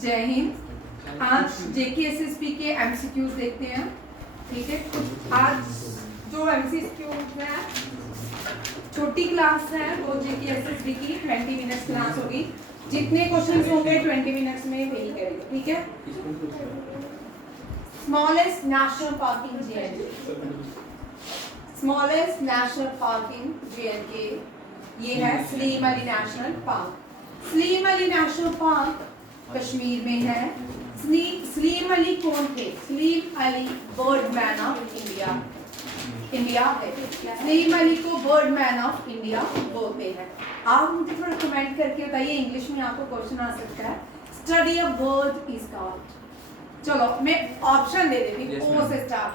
जय हिंद। आज जेकेएसएसपी के एमसीक्यूज देखते हैं, ठीक है। आज जो एमसीक्यूज है, छोटी क्लास है वो जेकेएसएसबी की 20 मिनट्स क्लास होगी। जितने क्वेश्चंस होंगे 20 मिनट्स में वही करेंगे, ठीक है। स्मॉलेस्ट नेशनल पार्क इन जेएनके, स्मॉलेस्ट नेशनल पार्क इन जेएनके ये है Salim Ali national park. Salim Ali national park Kashmir में है। सलीम अली कौन थे? Salim Ali Birdman of India, India है। सलीम अली को बर्डमैन ऑफ इंडिया बोलते हैं। आप मुझे थोड़ा कमेंट करके बताइए, इंग्लिश में आपको क्वेश्चन आ सकता है। Study a bird is called. चलो मैं ऑप्शन दे देती हूँ, ओ से स्टार्ट।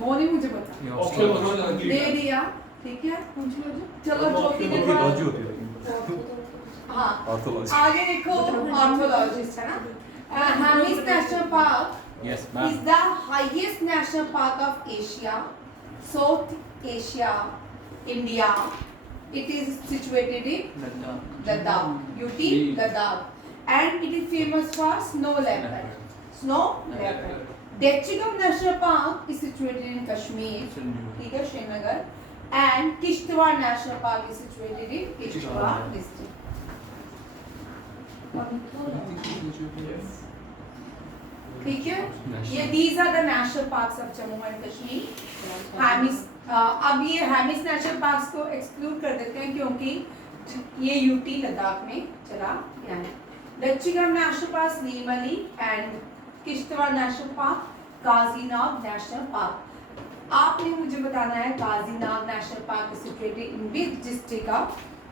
वो नहीं मुझे पता, दे दिया, ठीक है। चलो हाँ, आगे देखो, ऑर्थोलॉजिस्ट है ना। Hemis national park is the highest national park of Asia, South Asia, India. It is situated in Ladakh, UT Ladakh, and it is famous for snow leopard. Snow leopard. Dechigam National Park is situated in Kashmir, ठीक है, Srinagar, and Kishtwar National Park is situated in Kishtwar district. ठीक है, ये these are the national parks of Jammu and Kashmir. हामिस, अब ये हामिस national parks को exclude कर देते हैं क्योंकि ये यूटी लद्दाख में चला गया है। Dachigam national park Salim Ali and Kishtwar national park Kazinag national park. आपने मुझे बताना है Kazinag national park is situated in which district of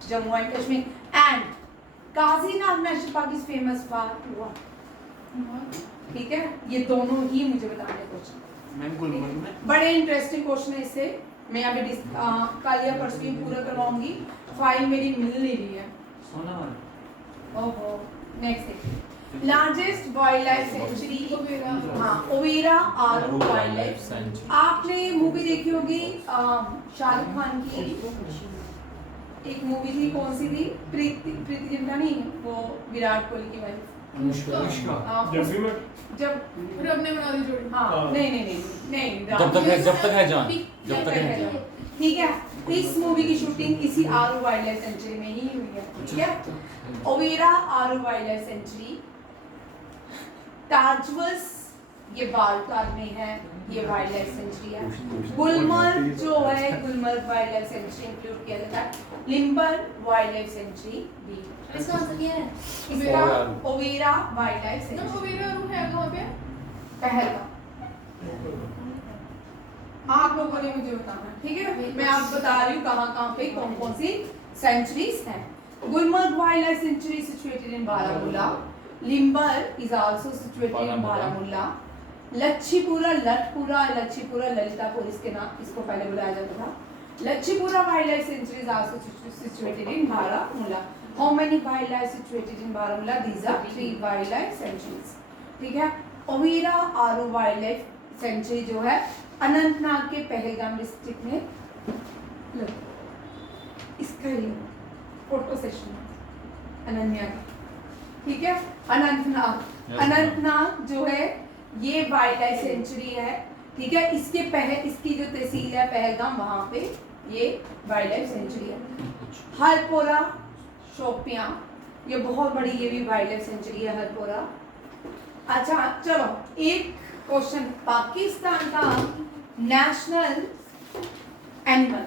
Jammu and Kashmir, and Kazinag national park is famous for, ठीक है। ये दोनों ही मुझे बताने क्वेश्चन, बड़े इंटरेस्टिंग क्वेश्चन है। इससे मैं अभी कल या परसों ही पूरा करवाऊंगी, फाइल मेरी मिल नहीं रही है। ओहो, next largest wild life sanctuary, हाँ, ओवेरा आरू वाइल्ड लाइफ सेंचुरी। आपने मूवी देखी होगी शाहरुख खान की, एक मूवी थी, कौन सी थी? प्रीति जिंटा नहीं, वो विराट कोहली की वाइफ जब हमने बना दी जोड़ी। हाँ, नहीं जब तक है जान, ठीक है। इस मूवी की शूटिंग इसी आरू वाइल्ड लाइफ सेंचुरी में ही हुई है, ठीक है। ओवेरा आरू वाइल्ड लाइफ सेंचुरी। ताजवस ये बालटाल में है, ये वाइल्ड लाइफ सेंचुरी है। गुलमर्ग जो है, Gulmarg wildlife century include किया जाता है। लिम्बर वाइल्ड लाइफ सेंचुरी भी। इसका आंसर क्या है? Overa wild life sanctuary. Overa आरू है कहाँ पे? पहलगाम। आप लोगों ने मुझे बताना, ठीक है। मैं आप बता रही हूँ कहाँ पे कौन कौन सी सेंचुरीज हैं। Gulmarg wildlife sanctuary situated in Baramulla. Limber is also situated in Baramulla. Lachipora Lachipora Lalitapur इसके नाम, इसको पहले बुलाया जाता था। Lachipora wildlife sanctuary is also situated in Baramulla. How many wildlife situated in Baramulla? These are 3 wildlife sanctuaries, ठीक है। ओवेरा आरू वाइल्ड लाइफ सेंचुरी जो है अनंतनाग के पहलगाम डिस्ट्रिक्ट में, इसका ही फोटो सेशन अनन्या का, ठीक है। अनंतनाग जो है ये वाइल्ड लाइफ सेंचुरी है, ठीक है। इसकी जो तहसील है पहलगाम, वहां पे ये वाइल्ड लाइफ सेंचुरी है। हरपोरा शोपियां, ये बहुत बड़ी, ये भी वाइल्ड लाइफ सेंचुरी है हरपोरा। अच्छा चलो, एक क्वेश्चन, पाकिस्तान का नेशनल एनिमल,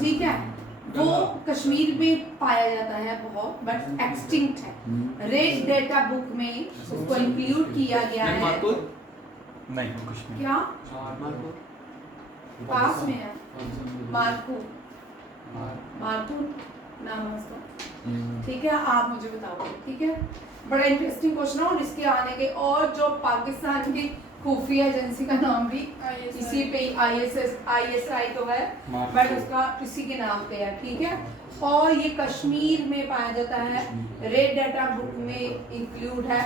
ठीक है, वो कश्मीर में पाया जाता है बहुत, बट एक्सटिंक्ट है। रेड डेटा बुक में उसको इंक्लूड किया गया है। नहीं, कश्मीर क्या पास में है? मारकू नाम है उसका, ठीक है। आप मुझे बताओ, ठीक है। बड़ा इंटरेस्टिंग क्वेश्चन है। और इसके आने के और जो पाकिस्तान की खुफिया एजेंसी का नाम भी इसी पे, ISI तो है, बट उसका इसी के नाम पे है, ठीक है। और ये कश्मीर में पाया जाता है। रेड डाटा बुक में इंक्लूड है,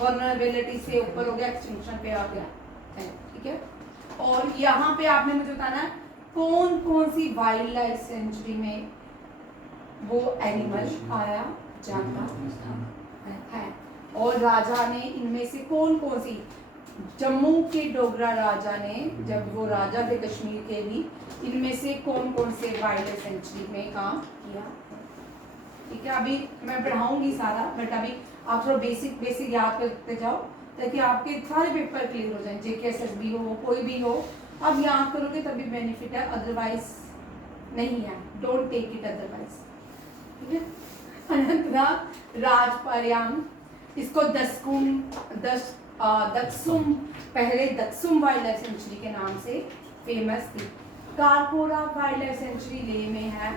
वल्नरेबिलिटी से ऊपर हो गया, एक्सटिंक्शन पे आ गया है, ठीक है। और यहाँ पे आपने मुझे बताना है कौन कौन सी वाइल्ड लाइफ सेंचुरी में वो एनिमल आया जाता है। और राजा ने इनमें से कौन कौन सी, जम्मू के डोगरा राजा ने, जब वो राजा थे कश्मीर के भी, इनमें से कौन कौन से वाइल्ड लाइफ सेंचुरी में काम किया। ठीक है, अभी मैं पढ़ाऊंगी सारा, बट अभी आप थोड़ा बेसिक याद करते जाओ ताकि आपके सारे पेपर क्लियर हो जाए। JKSSB हो, कोई भी हो, अब याद करोगे तभी बेनिफिट है, अदरवाइज नहीं है। Don't take it otherwise. ठीक है। अनंतनाग राजपालयाम, इसको दक्सुम, पहले दक्सुम वाइल्ड लाइफ सेंचुरी के नाम से फेमस थी। कारकोरा वाइल्ड लाइफ सेंचुरी लेह में है।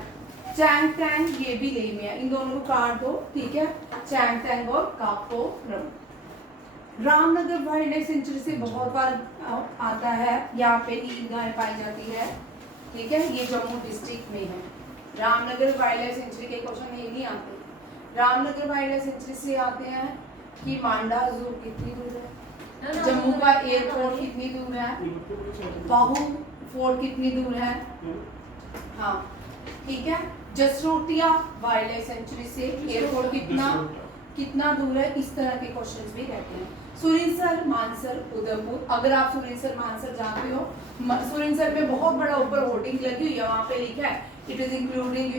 चैंगटैंग ये भी लेह में है, इन दोनों को काट दो। ठीक है, चैंगटैंग और काकोरम। रामनगर वाइल्ड लाइफ सेंचुरी से बहुत बार आता है, यहाँ पे नीलगाय पाई जाती है। ठीक है, ये जम्मू डिस्ट्रिक्ट में है। रामनगर वाइल्ड लाइफ सेंचुरी के क्वेश्चन ये नहीं आते। रामनगर वाइल्ड लाइफ सेंचुरी से आते हैं कि मांडा जू कितनी दूर है, जम्मू का एयरपोर्ट कितनी दूर है, बाहू फोर्ट कितनी दूर है। हाँ ठीक है, जसरोटिया वाइल्ड लाइफ सेंचुरी से एयरपोर्ट कितना दूर है, इस तरह के क्वेश्चंस भी रहते हैं। सुरिनसर, मानसर, उदयपुर, अगर आप सुरिनसर मानसर जानते हो, सुरिनसर में बहुत बड़ा ऊपर होर्डिंग लगी हुई है, वहाँ पे लिखा है it is including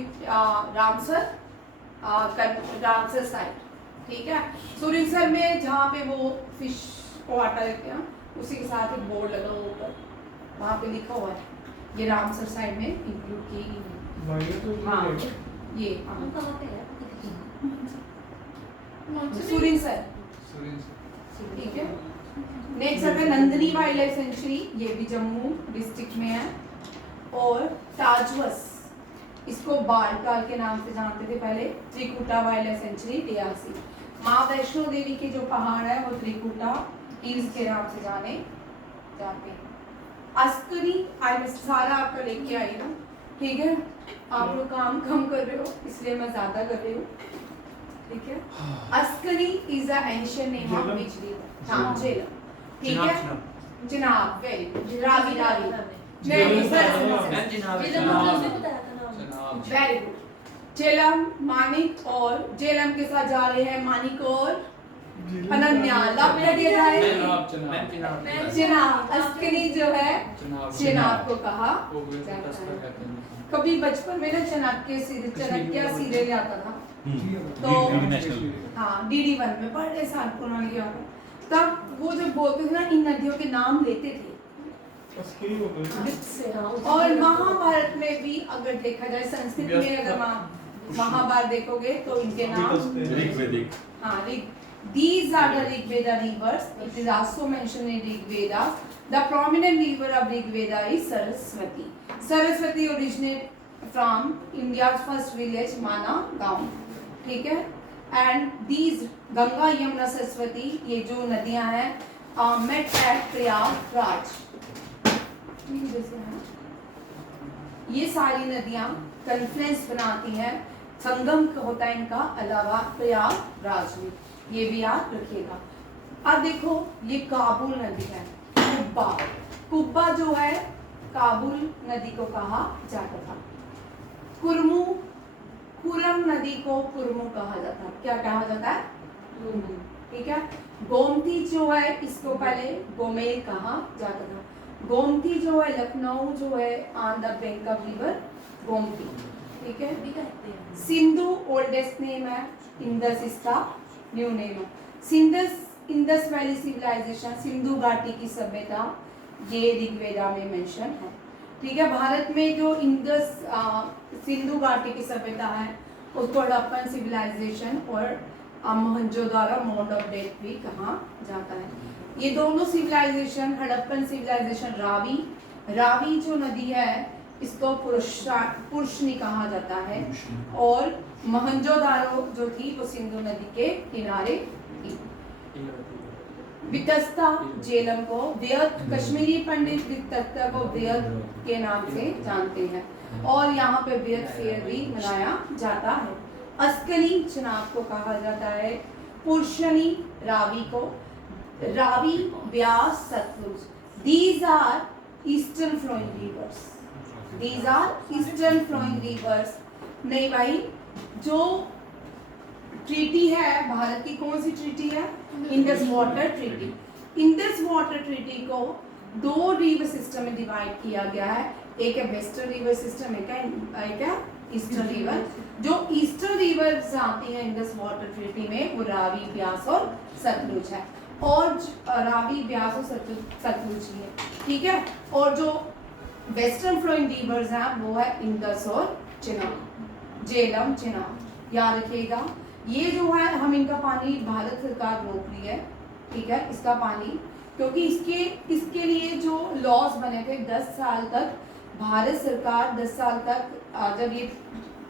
Ramsar site. ठीक है, सुरिनसर में जहाँ पे वो फिश को आटा देते हैं उसी के साथ एक बोर्ड लगा हुआ ऊपर, वहाँ पे लिखा हुआ है ये रामसर साइट में इंक्लूड की गई है। हाँ ये सुरिनसर। ठीक है, नेक्स्ट है नंदनी वाइल्ड लाइफ सेंचुरी, ये भी जम्मू डिस्ट्रिक्ट में है। और ताजवस, इसको बालटाल के नाम से जानते थे पहले। Trikuta wild life sanctuary Reasi. माँ वैष्णो देवी के जो पहाड़ है वो त्रिकुटा हिल्स के नाम से जाने जाते हैं। अस्करी आई सारा आपका लेके आई ना। ठीक है, आप लोग काम कम कर रहे हो इसलिए मैं ज्यादा कर रही हूँ। ठीक है, Askari is a ancient name of which river. हाँ झेलम। ठीक है, चिनाब, वेरी गुड। रावी रावी नहीं वेरी गुड। झेलम, मानिक, और झेलम के साथ जा रहे हैं मानिक और अनन्या। लव कर दिया जाए चिनाब। अस्करी जो है चिनाब को कहा जाता है। कभी बचपन में ना चनाक्य सीरियल आता था, तो हाँ DD1 में बड़े साल पुरानी की बात है, तब वो जब बोलते थे ना इन नदियों के नाम लेते थे। और महाभारत में भी अगर देखा जाए, संस्कृत में अगर महाभारत देखोगे तो इनके नाम ऋग्वेदिक। हाँ, these are the Rigveda rivers. It is also mentioned in Rigveda. The prominent river of Rigveda is Saraswati. Saraswati originated from India's first village Mana गांव। ठीक है, and these गंगा यमुना सरस्वती, ये जो नदियां हैं met at प्रयागराज। ये सारी नदियां कन्फ्लुएंस बनाती हैं, संगम होता है इनका अलावा प्रयागराज में, ये भी याद रखिएगा। अब देखो ये काबुल नदी है, कुब्बा। कुब्बा जो है काबुल नदी को कहा जाता था। कुरम नदी को कुरमू कहा जाता है। क्या कहा जाता है? ठीक है। गोमती जो है इसको पहले गोमेल कहा जाता था। गोमती जो है लखनऊ जो है on the bank of river Gomti. ठीक है। सिंधु ओल्डेस्ट नेम है, इंदस इसका न्यू नेम है। इंदस वैली सिविलाइजेशन, सिंधु घाटी की सभ्यता, ये ऋग्वेदा में मेंशन है। ठीक है। भारत में जो इंदस सिंधु घाटी की सभ्यता है उसको हड़प्पन सिविलाइजेशन और मोहनजोदारो मोड ऑफ डेथ भी कहा जाता है। ये दोनों सिविलाइजेशन, हड़प्पन सिविलाइजेशन रावी जो नदी है इसको पुरुषनी कहा जाता है, और मोहनजोदारो जो थी वो सिंधु नदी के किनारे थी। वितस्ता झेलम को व्यर्थ, कश्मीरी पंडित वितस्ता को व्यर्थ के नाम से जानते हैं, और यहाँ पे व्यर्थ फेयर भी मनाया जाता है। अस्करी चिनाब को कहा जाता है, पुरुषनी रावी को, Ravi Beas Sutlej. These are eastern flowing rivers. These are eastern flowing rivers। नहीं भाई, जो ट्रीटी है भारत की, कौन सी ट्रीटी है? Indus water treaty. Indus water treaty को 2 रिवर सिस्टम में डिवाइड किया गया है, एक है वेस्टर्न रिवर सिस्टम, एक है ईस्टर्न रिवर। जो ईस्टर्न रिवर आती है इंडस वाटर ट्रीटी में वो रावी, ब्यास और सतलुज है, और रावी, ब्यास और सतलुज ही है, ठीक है। और जो वेस्टर्न फ्लोइंग रिवर्स हैं वो है इंडस और चेनाब, झेलम, चेनाब, याद रखिएगा। ये जो है हम इनका पानी भारत सरकार रोक रही है, ठीक है, इसका पानी, क्योंकि इसके लिए जो लॉस बने थे 10 साल तक, भारत सरकार 10 साल तक, जब ये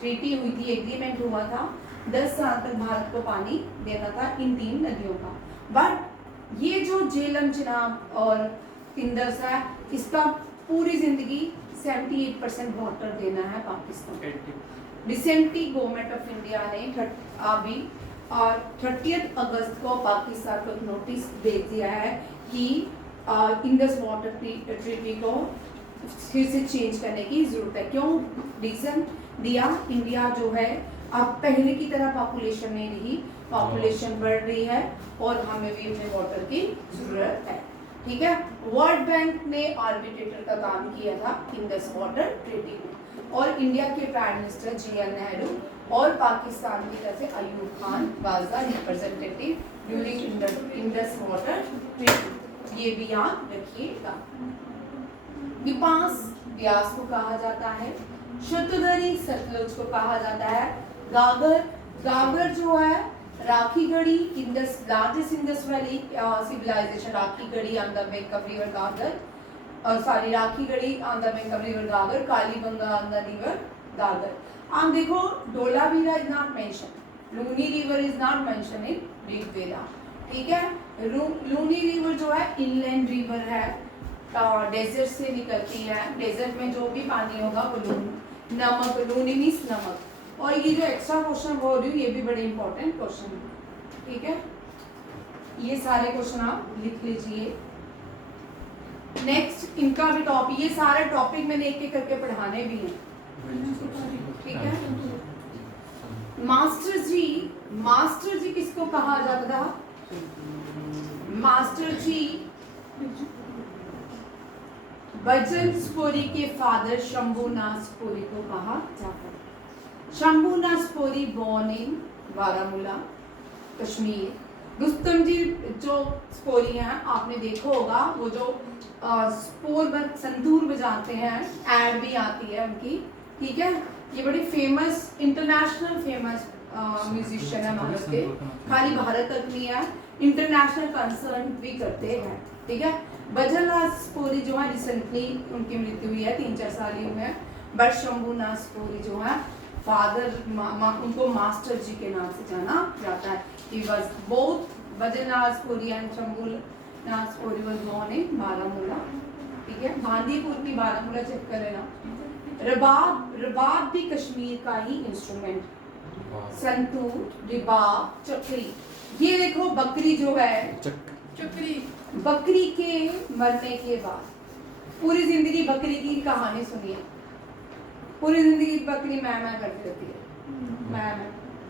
ट्रीटी हुई थी, एग्रीमेंट हुआ था, 10 साल तक भारत को पानी देना था इन 3 नदियों का। बट ये जो झेलम, चिनाब और इंडस है, इसका पूरी जिंदगी 78% वाटर देना है Pakistan. Recently government of India ने अभी 30 अगस्त को पाकिस्तान को नोटिस दे दिया है कि इंडस वाटर ट्रीटी को फिर से चेंज करने की जरूरत है। क्यों? रीजन दिया, इंडिया जो है अब पहले की तरह पॉपुलेशन नहीं रही, पॉपुलेशन बढ़ रही है और हमें भी अपने वाटर की जरूरत है, ठीक है। वर्ल्ड बैंक ने आर्बिट्रेटर का काम किया था इंडस वाटर ट्रीटी में, और इंडिया के प्राइम मिनिस्टर JR नेहरू और पाकिस्तान की तरफ से Ayub Khan was the representative during Indus water treaty. ये भी याद रखिएगा। बिपास, ब्यास को कहा जाता है, शतुदरी, सतलुज को कहा जाता है, गागर जो है Rakhigarhi, Indus largest Indus valley civilisation, Rakhigarhi on the bank of river Ghaggar, Rakhigarhi on the bank of river Ghaggar, Kalibangan on the river Ghaggar. आप देखो Dholavira is not mention, Luni river is not mention in Rigveda, ठीक है। लूनी रिवर जो है इनलैंड रिवर है, desert से निकलती है, डेजर्ट में जो भी पानी होगा वो नमक, लूनी मीन्स नमक। और ये जो एक्स्ट्रा क्वेश्चन बोल रही हूँ ये भी बड़े इंपॉर्टेंट क्वेश्चन है, ठीक है। ये सारे क्वेश्चन आप लिख लीजिए। नेक्स्ट इनका भी टॉपिक, ये सारे टॉपिक मैंने एक एक करके पढ़ाने भी हैं, ठीक है। मास्टर जी किसको कहा जाता था? मास्टर जी भजन स्पोरी के फादर शंभुनाथ स्पोरी को कहा जाता है। Shambhunath Sopori born in Baramulla, Kashmir. रुस्तम जी जो स्पोरी हैं आपने देखा होगा, वो जो स्पोर संतूर बजाते हैं, एड भी आती है उनकी, ठीक है। ये बड़ी फेमस, इंटरनेशनल फेमस म्यूजिशियन है भारत के, खाली भारत तक नहीं है, इंटरनेशनल कंसर्न भी करते हैं, ठीक है। भजनलाल स्पोरी जो है रिसेंटली उनकी मृत्यु हुई है, 3-4 साल ही हुए हैं। बट शंभुनाथ स्पोरी जो है फादर, उनको मास्टर जी के नाम से जाना जाता है। He was both Bhajanlal Sopori and Shambhunath Sopori was born in Baramulla, ठीक है। बांदीपुर की बारामूला चेक कर लेना। रबाब भी कश्मीर का ही इंस्ट्रूमेंट, संतूर, रिबाब, चक्री। ये देखो बकरी जो है, चक्री, बकरी के मरने के बाद पूरी जिंदगी बकरी की कहानी सुनिए, पूरी जिंदगी बकरी मैं करती रहती है, मैं,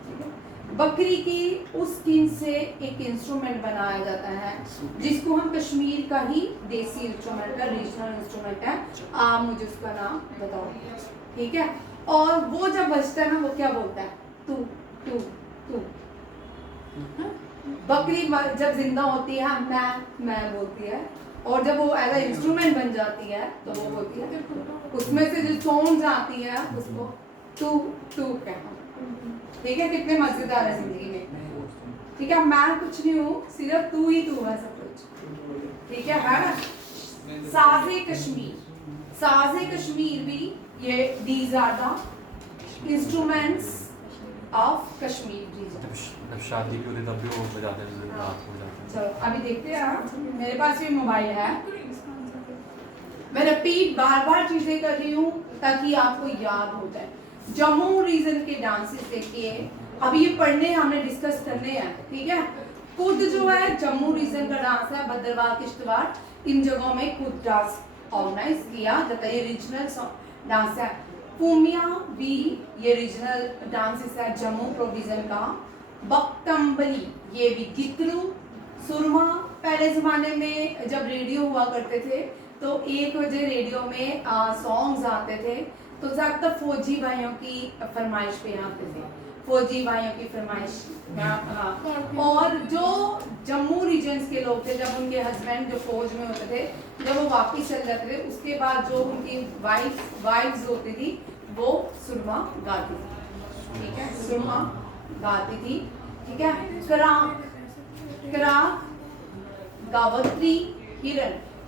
ठीक है। बकरी की उस स्किन से एक इंस्ट्रूमेंट बनाया जाता है जिसको हम कश्मीर का ही देसी इंस्ट्रूमेंट है, रीजनल इंस्ट्रूमेंट है। आप मुझे उसका नाम बताओ, ठीक है। और वो जब बजता है ना, वो क्या बोलता है? तू तू तू। बकरी जब जिंदा होती है मैं बोलती है, और जब वो एज अ इंस्ट्रूमेंट बन जाती है तो वो बोलती है, उसमें से जो साउंड आती है उसको तू तू कहना, ठीक है। कितने मजेदार है जिंदगी में, ठीक है। मैं कुछ नहीं हूँ, सिर्फ तू ही तू है सब कुछ, ठीक है ना। साज़े कश्मीर भी ये these are the instruments of Kashmir region. जब शादी भी होती तब भी वो बजाते हैं, रात को बजाते हैं। चलो अभी देखते हैं, मेरे पास भी मोबाइल है, मैं रिपीट बार चीजें कर रही हूँ ताकि आपको याद हो जाए। जम्मू रीजन के डांसेस देखिए, अभी ये पढ़ने हमने डिस्कस करने हैं, ठीक है। खुद जो है जम्मू रीजन का डांस है, भद्रवाह, किश्तवाड़, इन जगहों में खुद डांस ऑर्गेनाइज किया जाता है, ये रीजनल डांस है। फूमिया भी ये रीजनल डांसेस है जम्मू प्रोविजन का। बकतम्बली ये भी गितड़ू, सुरमा। पहले ज़माने में जब रेडियो हुआ करते थे तो 1 बजे रेडियो में सॉन्ग्स आते थे, तो ज़्यादातर फौजी भाइयों की फरमाइश पे आते थे, फौजी भाइयों की फरमाइश। हाँ, और जो जम्मू रीजन्स के लोग थे, जब उनके हस्बैंड जो फौज में होते थे, जब वो वापस चल जाते थे, उसके बाद जो उनकी वाइफ्स होती थी वो सुरमा गाती थी, ठीक है, सुरमा गाती थी, ठीक है। कराक, गावत्री,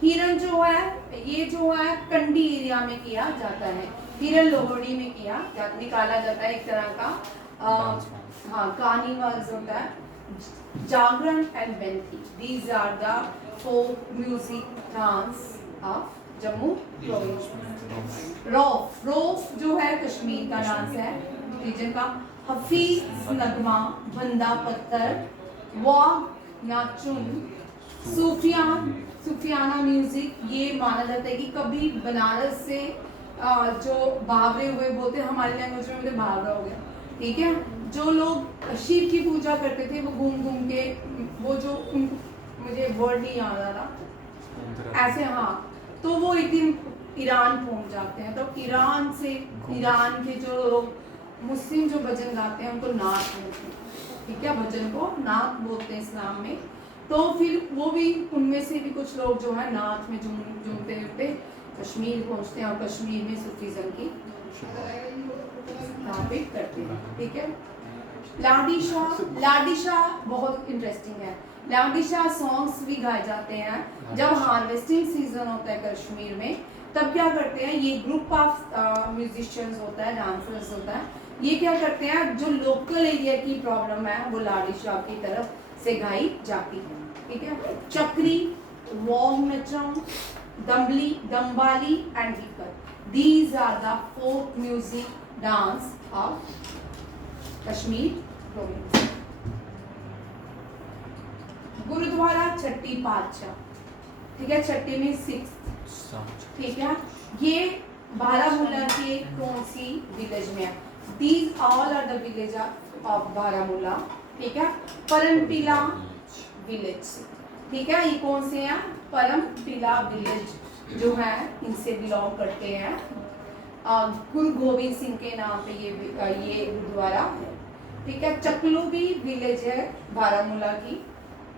हिरन जो है, ये जो है कंडी एरिया में किया जाता है। हिरन लोहड़ी में किया जाता, निकाला जाता है, एक तरह का हाँ कार्निवल्स होता है। Jagarana and Benthe, these are the folk music dance of Jammu province. Rouf जो है कश्मीर का डांस है रीजन का। हफीज नगमा, बंदा पत्थर, वाग नाचुन, सूफियाना म्यूजिक। ये माना जाता है कि कभी बनारस से जो भावरे हुए बोलते हैं, हमारी लैंग्वेज में मुझे भावरा हो गया, ठीक है। जो लोग शिव की पूजा करते थे वो घूम घूम के वो जो मुझे वर्ड नहीं याद आ रहा ऐसे, हाँ, तो वो एक दिन ईरान पहुंच जाते हैं। तो ईरान के जो लोग मुस्लिम जो भजन गाते हैं उनको नात बोलते हैं, ठीक है, भजन को नात बोलते हैं इस्लाम में। तो फिर वो भी उनमें से भी कुछ लोग जो है नात में झूमते हुए कश्मीर पहुंचते हैं और कश्मीर में सूफीज़्म की स्थापित करते हैं, ठीक है। लाडी शाह बहुत इंटरेस्टिंग है। लाडी शाह सॉन्ग्स भी गाए जाते हैं जब हार्वेस्टिंग सीजन होता है कश्मीर में, तब क्या करते हैं, ये ग्रुप ऑफ म्यूजिशियंस होता है, डांसर्स होता है, ये क्या करते हैं, जो लोकल एरिया की प्रॉब्लम है वो लाडी शाह की तरफ से गाई जाती है, ठीक है। Chakri, Wuegi Nachun, Dumhal and Hikat, these are the folk music dance of Kashmir province. Gurdwara Chatti Patshahi, ठीक है, छट्टी में 6, ठीक है। ये बारामूला के कौन सी विलेज में है? These all are the village of Baramulla, ठीक है। परमपिला विलेज, ठीक है, ये कौन से हैं? परमपिला विलेज जो है इनसे बिलोंग करते हैं। गुरु गोविंद सिंह के नाम पे ये गुरुद्वारा है, ठीक है। चकलू भी विलेज है बारामूला की,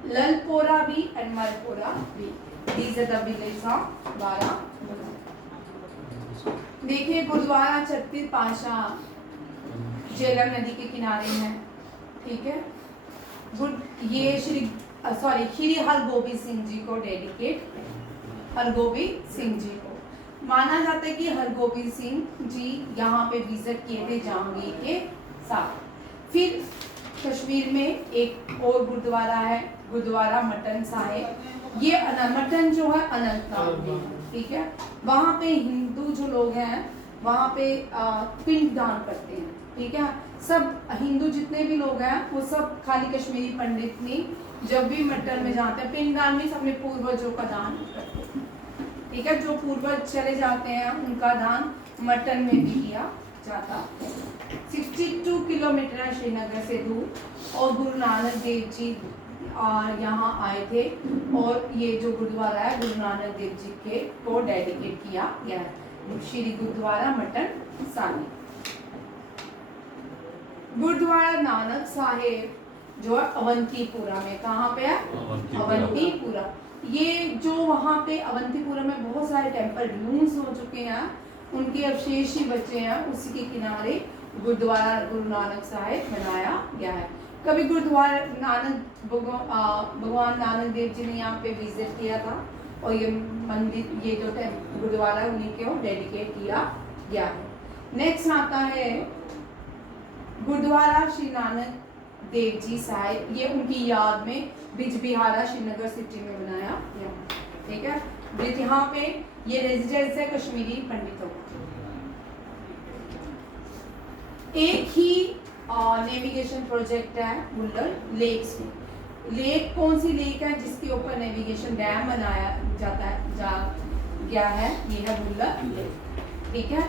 ललपोरा भी एंड मलपोरा भी, these are the village of Baramulla. देखिए गुरुद्वारा छत्तीस पातशाह झेलम नदी के किनारे है, ठीक है। ये श्री हरगोबिंद सिंह जी को डेडिकेट, हरगोबिंद सिंह जी को माना जाता है कि हरगोबिंद सिंह जी यहाँ पे विजिट किए थे जहांगीर के साथ। फिर कश्मीर में एक और गुरुद्वारा है, गुरुद्वारा मटन साहिब। ये मटन जो है अनंतनाग में, ठीक है। वहाँ पे हिंदू जो लोग हैं वहाँ पे पिंड दान करते हैं, ठीक है। सब हिंदू जितने भी लोग हैं वो सब, खाली कश्मीरी पंडित नहीं, जब भी मटन में जाते हैं पिंड दान में अपने पूर्वजों का दान करते हैं, ठीक है। जो पूर्वज चले जाते हैं उनका दान मटन में भी किया जाता है। 62 किलोमीटर है श्रीनगर से दूर, और गुरु नानक देव जी यहाँ आए थे, और ये जो गुरुद्वारा है गुरु नानक देव जी के को डेडिकेट किया गया है, श्री गुरुद्वारा मटन साहिब। गुरुद्वारा नानक साहिब जो है अवंतीपुरा में, कहाँ पे है? अवंतीपुरा। ये जो वहाँ पे अवंतीपुरा में बहुत सारे टेम्पल रूम्स हो चुके हैं, उनके अवशेष ही बचे हैं, उसी के किनारे गुरुद्वारा गुरु नानक साहिब बनाया गया है। कभी गुरुद्वारा भगवान नानक देव जी ने यहाँ पे विजिट किया था, और ये मंदिर, ये जो गुरुद्वारा उन्हीं को डेडिकेट किया गया है। नेक्स्ट आता है गुरुद्वारा श्री नानक देव जी साहिब, ये उनकी याद में बिजबिहारा श्रीनगर सिटी में बनाया गया, ठीक है। यहाँ पे ये रेजिडेंस है कश्मीरी पंडितों। एक ही नेविगेशन प्रोजेक्ट है बुल्लर लेक्स में। लेक कौन सी लेक है जिसके ऊपर नेविगेशन डैम बनाया गया है? ये है बुल्लर लेक, ठीक है।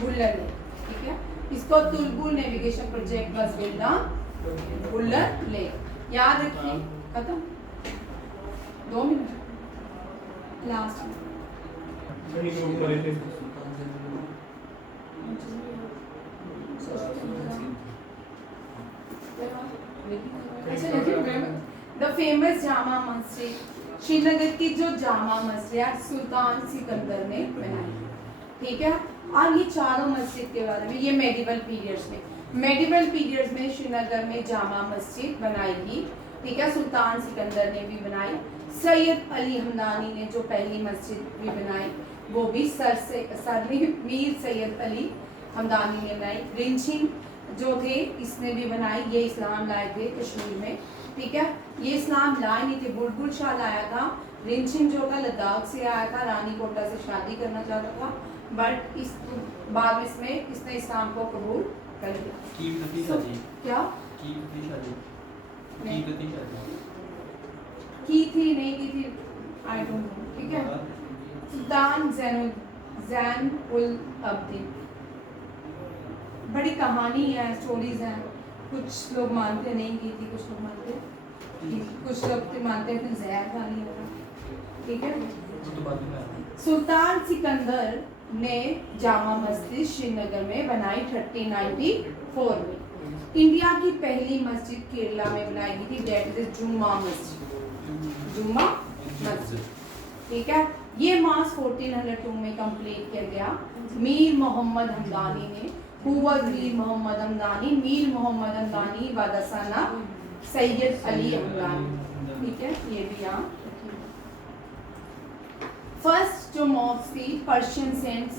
बुल्लर लेक, ठीक है। इसको Tulbul navigation project was build on Wular lake. याद रखिए, खत्म 2 मिनट लास्ट में। द फेमस जामा मस्जिद, श्रीनगर की जो जामा मस्जिद है सुल्तान सिकंदर ने बनाई, ठीक है। और ये चारों मस्जिद के बारे में, ये मेडिवल पीरियड्स में श्रीनगर में जामा मस्जिद बनाई गई, ठीक है। सुल्तान सिकंदर ने भी बनाई। सैयद अली हमदानी ने जो पहली मस्जिद भी बनाई वो भी मीर सैयद अली हमदानी ने बनाई। रिंचिन जो थे इसने भी बनाई, ये इस्लाम लाए थे कश्मीर में, ठीक है। ये इस्लाम लाए नहीं थे, बुलबुल शाह लाया था। रिंचिन जो था लद्दाख से आया था, रानी कोटा से शादी करना चाहता था, बट इस बाद में इसने इस्लाम को कबूल कर लिया। क्या की थी नहीं की थी आई डोंट नो, ठीक है। सुल्तान जैन उल अब्दीन, बड़ी कहानी है, स्टोरीज हैं, कुछ लोग मानते नहीं की थी, कुछ लोग मानते, कुछ लोग तो मानते हैं जहर खानी होगा, ठीक है। सुल्तान सिकंदर ने जामा मस्जिद श्रीनगर में बनाई 1394 में। इंडिया की पहली मस्जिद केरला में बनाई गई थी, दैट इज जुम्मा मस्जिद, ठीक है। ये मास 1402 में कंप्लीट किया गया मीर मोहम्मद हमदानी ने। Who was Mir Mohammad Hamdani? मीर मोहम्मद हमदानी वादसाना सैयद अली हमदानी, ठीक है। ये भी यहाँ फर्स्ट जो मॉस्क थी पर्शियन सेंट्स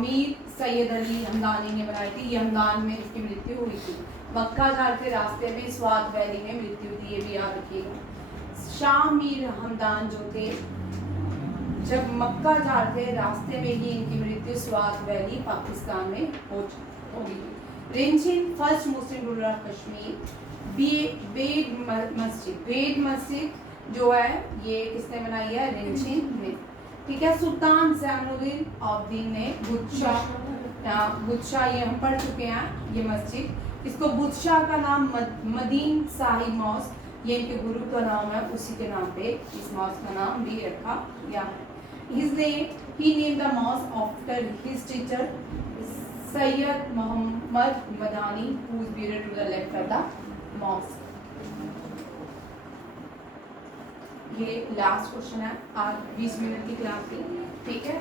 मीर सैयद अली हमदानी ने बनाई थी। ये हमदान में इसकी मृत्यु हुई थी। मक्का जाते रास्ते में स्वात वैली में मृत्यु हुई थी, ये भी याद रखिएगा। शाह मीर हमदान जो थे जब मक्का जा रहे थे रास्ते में ही इनकी मृत्यु स्वात वैली पाकिस्तान में हो गई। Rinchin first Muslim ruler of Kashmir. बेड मस्जिद जो है ये किसने बनाई है? रिंचिन में, ठीक है। सुल्तान जैनुद्दीन अब्दीन ने बुदशाह ये हम पढ़ चुके हैं ये मस्जिद। इसको बुदशाह का नाम मदीन साहिब मॉस्क, ये इनके गुरु का नाम है, उसी के नाम पे इस मॉस्क का नाम भी रखा गया है। He named the mosque after his teacher Sayyid Muhammad Madani, who is buried to the left of the mosque. ये लास्ट क्वेश्चन है आज 20 मिनट की क्लास की, ठीक है।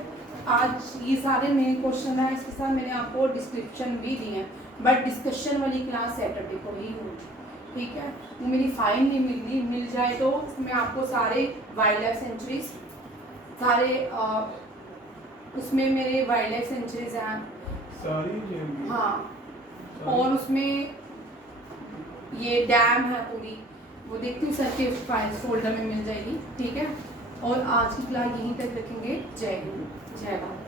आज ये सारे नए क्वेश्चन है, इसके साथ मैंने आपको डिस्क्रिप्शन भी दी है, बट डिस्कशन वाली क्लास सैटरडे को ही होगी, ठीक है। वो मेरी फाइल नहीं मिल जाए तो मैं आपको सारे वाइल्ड लाइफ सेंचुरीज सारे उसमें मेरे वाइल्ड लाइफ सेंचुरीज हैं सारी, हाँ, और उसमें ये डैम है पूरी, वो देखती हूँ सर के फाइल्स फोल्डर में मिल जाएगी, ठीक है। और आज की क्लास यहीं तक रखेंगे। जय हिंद, जय भारत।